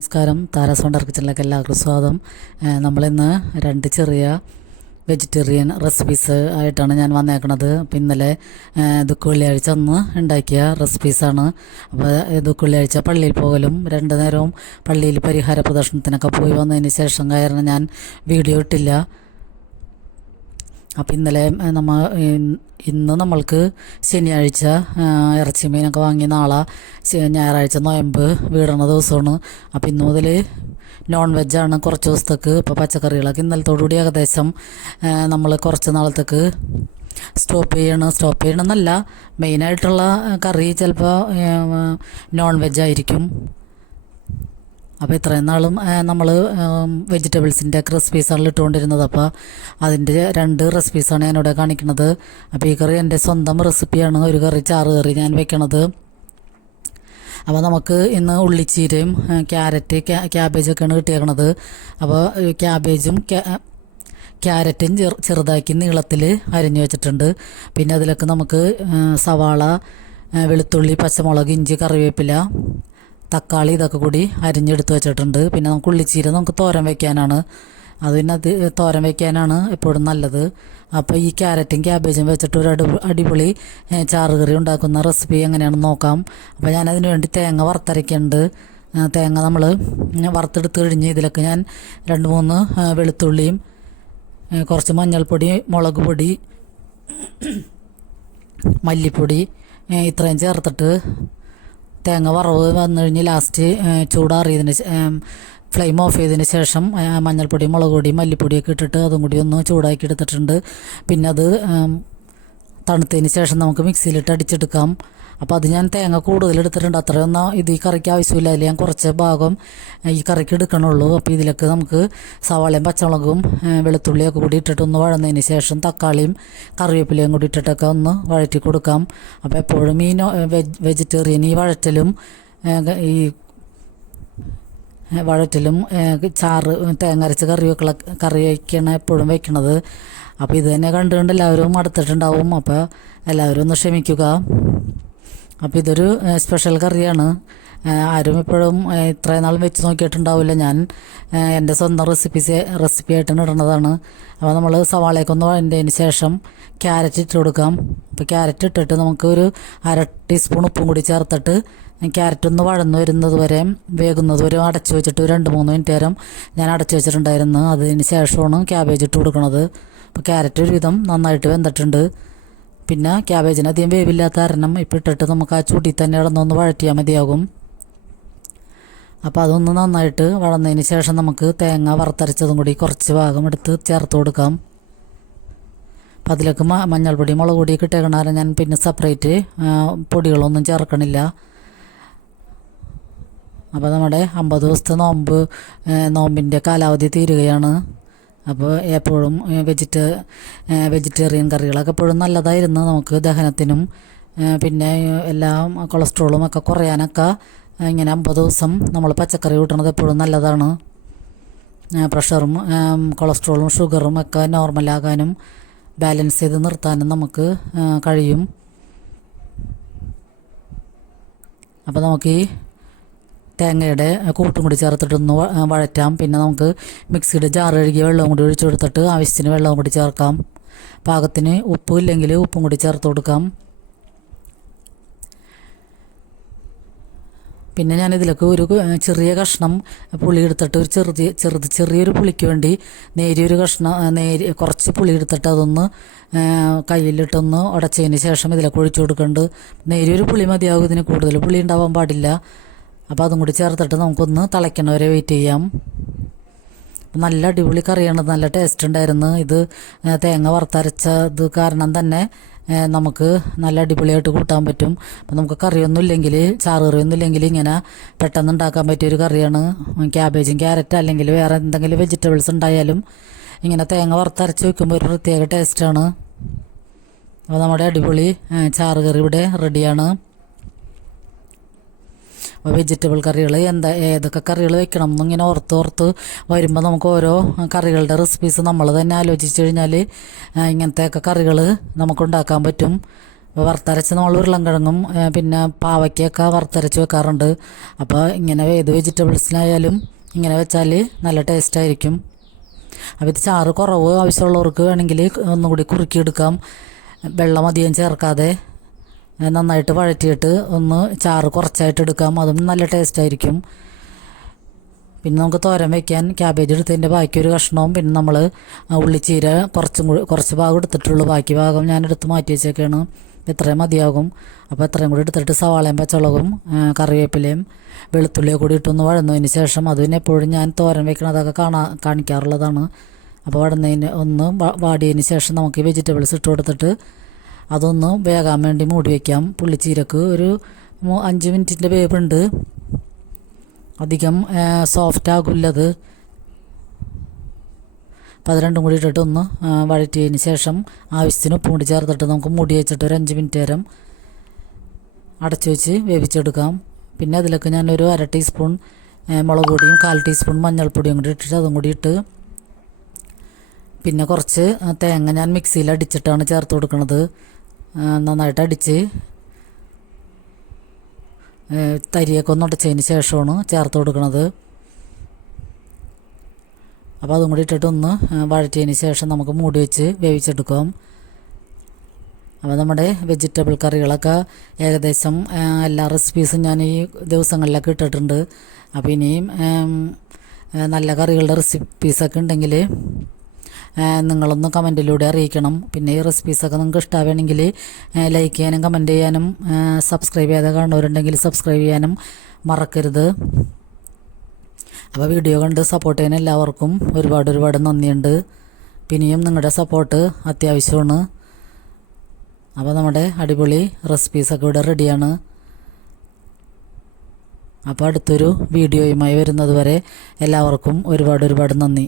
നമസ്കാരം. Tara's wonder കിച്ചണിലേക്ക് എല്ലാവർക്കും സ്വാഗതം. നമ്മളിന്ന് 2 ചെറിയ വെജിറ്റേറിയൻ റെസിപ്പീസ് ആയിട്ടാണ് ഞാൻ വന്നേക്കണത്. അപ്പോൾ ഇന്നലെ വെള്ളിയാഴ്ച അന്ന് ഉണ്ടാക്കിയ റെസിപ്പീസാണ്. അപ്പോൾ വെള്ളിയാഴ്ച പള്ളിയിൽ പോകലും 2 നേരവും പള്ളിയിൽ പരിഹാര പ്രദർശനത്തിനൊക്കെ പോയി വന്നതിന് ശേഷം കാരണം ഞാൻ വീഡിയോ ഇട്ടില്ല. അപ്പോൾ ഇന്നലെ ഇന്ന് നമ്മൾക്ക് ശനിയാഴ്ച ഇറച്ചി മീനൊക്കെ വാങ്ങി നാളെ ഞായറാഴ്ച നോയമ്പ് വീടണ ദിവസമാണ്. അപ്പോൾ ഇന്ന് മുതൽ നോൺ വെജാണ് കുറച്ച് ദിവസത്തേക്ക്. ഇപ്പോൾ പച്ചക്കറികളൊക്കെ ഇന്നലത്തോടുകൂടി ഏകദേശം നമ്മൾ കുറച്ച് നാളത്തേക്ക് സ്റ്റോപ്പ് ചെയ്യണമെന്നല്ല, മെയിനായിട്ടുള്ള കറി ചിലപ്പോൾ നോൺ വെജായിരിക്കും. അപ്പോൾ ഇത്രയും നാളും നമ്മൾ വെജിറ്റബിൾസിൻ്റെ റെസിപ്പീസാണ് ഇട്ടുകൊണ്ടിരുന്നത്. അപ്പോൾ അതിൻ്റെ 2 റെസിപ്പീസാണ് ഞാനിവിടെ കാണിക്കുന്നത്. അപ്പോൾ ഈ കറി എൻ്റെ സ്വന്തം റെസിപ്പിയാണ്. ഒരു കറി ചാറ് കറി ഞാൻ വെക്കണത്. അപ്പോൾ നമുക്ക് ഇന്ന് ഉള്ളിച്ചീരയും ക്യാരറ്റ് ക്യാബേജൊക്കെയാണ് കിട്ടിയേക്കണത്. അപ്പോൾ ക്യാബേജും ക്യാരറ്റും ചെറുതാക്കി നീളത്തിൽ അരിഞ്ഞു വെച്ചിട്ടുണ്ട്. പിന്നെ അതിലൊക്കെ നമുക്ക് സവാള, വെളുത്തുള്ളി, പച്ചമുളക്, ഇഞ്ചി, കറിവേപ്പില, തക്കാളി ഇതൊക്കെ കൂടി അരിഞ്ഞെടുത്ത് വെച്ചിട്ടുണ്ട്. പിന്നെ നമുക്ക് ഉള്ളിച്ചീര നമുക്ക് തോരൻ വയ്ക്കാനാണ്. തോരൻ വയ്ക്കാനാണ് എപ്പോഴും നല്ലത്. അപ്പോൾ ഈ ക്യാരറ്റും ക്യാബേജും വെച്ചിട്ട് ഒരു അടിപൊളി ചാറുകറി ഉണ്ടാക്കുന്ന റെസിപ്പി എങ്ങനെയാണെന്ന് നോക്കാം. അപ്പോൾ ഞാനതിന് വേണ്ടി തേങ്ങ വറുത്തരയ്ക്കുന്നുണ്ട്. തേങ്ങ നമ്മൾ വറുത്തെടുത്ത് കഴിഞ്ഞ് ഇതിലൊക്കെ ഞാൻ 2-3 വെളുത്തുള്ളിയും കുറച്ച് മഞ്ഞൾപ്പൊടി, മുളക് പൊടി, മല്ലിപ്പൊടി ഇത്രയും ചേർത്തിട്ട് തേങ്ങ വറവ് വന്നു കഴിഞ്ഞ് ലാസ്റ്റ് ചൂടാറിയതിന് ഫ്ലെയിം ഓഫ് ചെയ്തതിന് ശേഷം മഞ്ഞൾപ്പൊടി, മുളക് പൊടി, മല്ലിപ്പൊടിയൊക്കെ ഇട്ടിട്ട് അതും കൂടി ഒന്ന് ചൂടാക്കി എടുത്തിട്ടുണ്ട്. പിന്നെ അത് തണുത്തതിന് ശേഷം നമുക്ക് മിക്സിയിലിട്ട് അടിച്ചെടുക്കാം. അപ്പോൾ അത് ഞാൻ തേങ്ങ കൂടുതൽ എടുത്തിട്ടുണ്ട്. അത്രയൊന്നും ഇത് ഈ കറിക്ക് ആവശ്യമില്ല. അതിൽ ഞാൻ കുറച്ച് ഭാഗം ഈ കറിക്ക് എടുക്കണുള്ളൂ. അപ്പോൾ ഇതിലേക്ക് നമുക്ക് സവാളയും പച്ചമുളകും വെളുത്തുള്ളിയൊക്കെ കൂടി ഇട്ടിട്ട് ഒന്ന് വഴന്നതിന് ശേഷം തക്കാളിയും കറിവേപ്പിലയും കൂടി ഇട്ടിട്ടൊക്കെ ഒന്ന് വഴറ്റി കൊടുക്കാം. അപ്പോൾ എപ്പോഴും ഈ വെജിറ്റേറിയൻ ഈ വഴറ്റലും ചാറ് തേങ്ങ അരച്ച് കറി വയ്ക്കണ എപ്പോഴും വെക്കണത്. അപ്പോൾ ഇത് തന്നെ കണ്ടുകൊണ്ട് എല്ലാവരും മടുത്തിട്ടുണ്ടാവും. അപ്പോൾ എല്ലാവരും ഒന്ന് ക്ഷമിക്കുക. അപ്പോൾ ഇതൊരു സ്പെഷ്യൽ കറിയാണ്. ആരും ഇപ്പോഴും ഇത്രയും നാളും വെച്ച് നോക്കിയിട്ടുണ്ടാവില്ല. ഞാൻ എൻ്റെ സ്വന്തം റെസിപ്പി ആയിട്ടാണ് ഇടുന്നതാണ്. അപ്പോൾ നമ്മൾ സവാളയൊക്കെ ഒന്ന് വഴണ്ടതിന് ശേഷം ക്യാരറ്റ് ഇട്ട് കൊടുക്കാം. അപ്പോൾ ക്യാരറ്റ് ഇട്ടിട്ട് നമുക്ക് ഒരു 1/2 ടീസ്പൂൺ ഉപ്പും കൂടി ചേർത്തിട്ട് ക്യാരറ്റ് ഒന്ന് വേകുന്നത് വരെ അടച്ചു വെച്ചിട്ട് 2-3 മിനിറ്റ് നേരം ഞാൻ അടച്ചു വെച്ചിട്ടുണ്ടായിരുന്നു. അതിന് ശേഷമാണ് ക്യാബേജ് ഇട്ട് കൊടുക്കുന്നത്. അപ്പോൾ ക്യാരറ്റ് ഒരുവിധം നന്നായിട്ട് വെന്തിട്ടുണ്ട്. പിന്നെ ക്യാബേജിന് അധികം വേവില്ലാത്ത കാരണം ഇപ്പം ഇട്ടിട്ട് നമുക്ക് ആ ചൂട്ടിൽ തന്നെ ഇടന്നൊന്ന് വഴറ്റിയാൽ മതിയാകും. അപ്പോൾ അതൊന്ന് നന്നായിട്ട് വഴന്നതിന് ശേഷം നമുക്ക് തേങ്ങ വറുത്തരച്ചതും കൂടി കുറച്ച് ഭാഗം എടുത്ത് ചേർത്ത് കൊടുക്കാം. അപ്പോൾ അതിലേക്ക് മഞ്ഞൾപ്പൊടി, മുളക് പൊടിയൊക്കെ ഇട്ടേക്കണാലും ഞാൻ പിന്നെ സെപ്പറേറ്റ് പൊടികളൊന്നും ചേർക്കണില്ല. അപ്പോൾ നമ്മുടെ 50 ദിവസത്തെ നോമ്പിൻ്റെ കാലാവധി തീരുകയാണ്. അപ്പോൾ എപ്പോഴും വെജിറ്റേറിയൻ കറികളൊക്കെ എപ്പോഴും നല്ലതായിരുന്നു നമുക്ക് ദഹനത്തിനും. പിന്നെ എല്ലാം കൊളസ്ട്രോളും ഒക്കെ കുറയാനൊക്കെ ഇങ്ങനെ 50 ദിവസം നമ്മൾ പച്ചക്കറി കൂട്ടണത് എപ്പോഴും നല്ലതാണ്. പ്രഷറും കൊളസ്ട്രോളും ഷുഗറും ഒക്കെ നോർമലാകാനും ബാലൻസ് ചെയ്ത് നിർത്താനും നമുക്ക് കഴിയും. അപ്പോൾ നമുക്ക് ഈ തേങ്ങയുടെ കൂട്ടും കൂടി ചേർത്തിട്ടൊന്ന് വഴറ്റാം. പിന്നെ നമുക്ക് മിക്സിയുടെ ജാർ കഴുകിയ വെള്ളവും കൂടി ഒഴിച്ചു കൊടുത്തിട്ട് ആവശ്യത്തിന് വെള്ളവും കൂടി ചേർക്കാം. പാകത്തിന് ഉപ്പ് ഇല്ലെങ്കിൽ ഉപ്പും കൂടി ചേർത്ത് കൊടുക്കാം. പിന്നെ ഞാനിതിലേക്ക് ഒരു ചെറിയ കഷ്ണം പുളി എടുത്തിട്ട് ഒരു ചെറിയൊരു പുളിക്ക് വേണ്ടി കുറച്ച് പുളി എടുത്തിട്ട് അതൊന്ന് കയ്യിലിട്ടൊന്ന് ഉടച്ചതിന് ശേഷം ഇതിലേക്ക് ഒഴിച്ചു കൊടുക്കുന്നുണ്ട്. നേരിയൊരു പുളി മതിയാകും, ഇതിന് കൂടുതൽ പുളി ഉണ്ടാവാൻ പാടില്ല. അപ്പോൾ അതും കൂടി ചേർത്തിട്ട് നമുക്കൊന്ന് തിളയ്ക്കണവരെ വെയിറ്റ് ചെയ്യാം. നല്ല അടിപൊളി കറിയാണ്, നല്ല ടേസ്റ്റ് ഉണ്ടായിരുന്നു. ഇത് തേങ്ങ വറുത്തരച്ചത് കാരണം തന്നെ നമുക്ക് നല്ല അടിപൊളിയായിട്ട് കൂട്ടാൻ പറ്റും. അപ്പോൾ നമുക്ക് കറിയൊന്നും ഇല്ലെങ്കിൽ, ചാറുകറിയൊന്നും ഇല്ലെങ്കിൽ ഇങ്ങനെ പെട്ടെന്ന് ഉണ്ടാക്കാൻ പറ്റിയൊരു കറിയാണ്. ക്യാബേജും ക്യാരറ്റ് അല്ലെങ്കിൽ വേറെ എന്തെങ്കിലും വെജിറ്റബിൾസ് ഉണ്ടായാലും ഇങ്ങനെ തേങ്ങ വറുത്തരച്ച് വെക്കുമ്പോൾ ഒരു പ്രത്യേക ടേസ്റ്റാണ്. അപ്പോൾ നമ്മുടെ അടിപൊളി ചാറുകറി ഇവിടെ റെഡിയാണ്. അപ്പോൾ വെജിറ്റബിൾ കറികൾ ഏതൊക്കെ കറികൾ വെക്കണം എന്നിങ്ങനെ ഓർത്ത് വരുമ്പോൾ നമുക്ക് ഓരോ കറികളുടെ റെസിപ്പീസ് നമ്മൾ തന്നെ ആലോചിച്ച് കഴിഞ്ഞാൽ ഇങ്ങനത്തെയൊക്കെ കറികൾ നമുക്ക് ഉണ്ടാക്കാൻ പറ്റും. അപ്പോൾ വറുത്തരച്ച് നമ്മൾ ഉരുളൻകിഴങ്ങും പിന്നെ പാവയ്ക്കൊക്കെ വറുത്തരച്ച് വെക്കാറുണ്ട്. അപ്പോൾ ഇങ്ങനെ ഏത് വെജിറ്റബിൾസിനായാലും ഇങ്ങനെ വെച്ചാൽ നല്ല ടേസ്റ്റായിരിക്കും. അപ്പോൾ ഇത് ചാറ് കുറവ് ആവശ്യമുള്ളവർക്ക് വേണമെങ്കിൽ ഒന്നുകൂടി കുറുക്കിയെടുക്കാം. വെള്ളം അധികം ചേർക്കാതെ നന്നായിട്ട് വഴറ്റിയിട്ട് ഒന്ന് ചാറ് കുറച്ചായിട്ട് എടുക്കാം. അതും നല്ല ടേസ്റ്റായിരിക്കും. പിന്നെ നമുക്ക് തോരൻ വയ്ക്കാൻ ക്യാബേജ് എടുത്തതിൻ്റെ ബാക്കി ഒരു കഷ്ണവും പിന്നെ നമ്മൾ ഉള്ളിച്ചീര കുറച്ച് ഭാഗം എടുത്തിട്ടുള്ളൂ. ബാക്കി ഭാഗം ഞാൻ എടുത്ത് മാറ്റി വെച്ചേക്കാണ്. ഇത്രയും മതിയാകും. അപ്പോൾ ഇത്രയും കൂടി എടുത്തിട്ട് സവാളയും പച്ചമുളകും കറിവേപ്പിലയും വെളുത്തുള്ളിയും കൂടി ഇട്ടൊന്ന് വഴന്നതിന് ശേഷം, അതിന് എപ്പോഴും ഞാൻ തോരൻ വയ്ക്കണതൊക്കെ കാണിക്കാറുള്ളതാണ്. അപ്പോൾ വഴന്നതിന് ഒന്ന് വാടിയതിന് ശേഷം നമുക്ക് വെജിറ്റബിൾസ് ഇട്ട് കൊടുത്തിട്ട് അതൊന്ന് വേകാൻ വേണ്ടി മൂടി വയ്ക്കാം. പുള്ളിച്ചീരക്ക് ഒരു 5 മിനിറ്റിൻ്റെ വേവുണ്ട്. അധികം സോഫ്റ്റ് ആകില്ലത്. അപ്പോൾ അത് രണ്ടും കൂടി ഇട്ടിട്ട് ഒന്ന് വഴറ്റിയതിന് ശേഷം ആവശ്യത്തിന് ഉപ്പും കൂടി ചേർത്തിട്ട് നമുക്ക് മൂടി വെച്ചിട്ട് ഒരു 5 മിനിറ്റ് നേരം അടച്ചു വെച്ച് വേവിച്ചെടുക്കാം. പിന്നെ അതിലേക്ക് ഞാനൊരു 1/2 ടീസ്പൂൺ മുളക് പൊടിയും 1/4 ടീസ്പൂൺ മഞ്ഞൾപ്പൊടിയും കൂടി ഇട്ടിട്ട് അതും കൂടി ഇട്ട് പിന്നെ കുറച്ച് തേങ്ങ ഞാൻ മിക്സിയിൽ അടിച്ചിട്ടാണ് ചേർത്ത് കൊടുക്കുന്നത്. നന്നായിട്ട് അടിച്ച് തരിയൊക്കെ ഒന്ന് ഉടച്ചതിന് ശേഷമാണ് ചേർത്ത് കൊടുക്കുന്നത്. അപ്പോൾ അതും കൂടി ഇട്ടിട്ട് ഒന്ന് വഴറ്റിയതിന് ശേഷം നമുക്ക് മൂടി വെച്ച് വേവിച്ചെടുക്കാം. അപ്പോൾ നമ്മുടെ വെജിറ്റബിൾ കറികളൊക്കെ ഏകദേശം എല്ലാ റെസിപ്പീസും ഞാൻ ഈ ദിവസങ്ങളിലൊക്കെ ഇട്ടിട്ടുണ്ട്. അപ്പോൾ ഇനിയും നല്ല കറികളുടെ റെസിപ്പീസൊക്കെ ഉണ്ടെങ്കിൽ നിങ്ങളൊന്ന് കമൻറ്റിലൂടെ അറിയിക്കണം. പിന്നെ ഈ റെസിപ്പീസൊക്കെ നിങ്ങൾക്ക് ഇഷ്ടമാവുകയാണെങ്കിൽ ലൈക്ക് ചെയ്യാനും കമൻറ്റ് ചെയ്യാനും സബ്സ്ക്രൈബ് ചെയ്യാതെ കാണുന്നവരുണ്ടെങ്കിൽ സബ്സ്ക്രൈബ് ചെയ്യാനും മറക്കരുത്. അപ്പോൾ വീഡിയോ കണ്ട് സപ്പോർട്ട് ചെയ്യാൻ എല്ലാവർക്കും ഒരുപാട് നന്ദിയുണ്ട്. പിന്നെയും നിങ്ങളുടെ സപ്പോർട്ട് അത്യാവശ്യമാണ്. അപ്പോൾ നമ്മുടെ അടിപൊളി റെസിപ്പീസൊക്കെ ഇവിടെ റെഡിയാണ്. അപ്പോൾ അടുത്തൊരു വീഡിയോയുമായി വരുന്നത് വരെ എല്ലാവർക്കും ഒരുപാട് നന്ദി.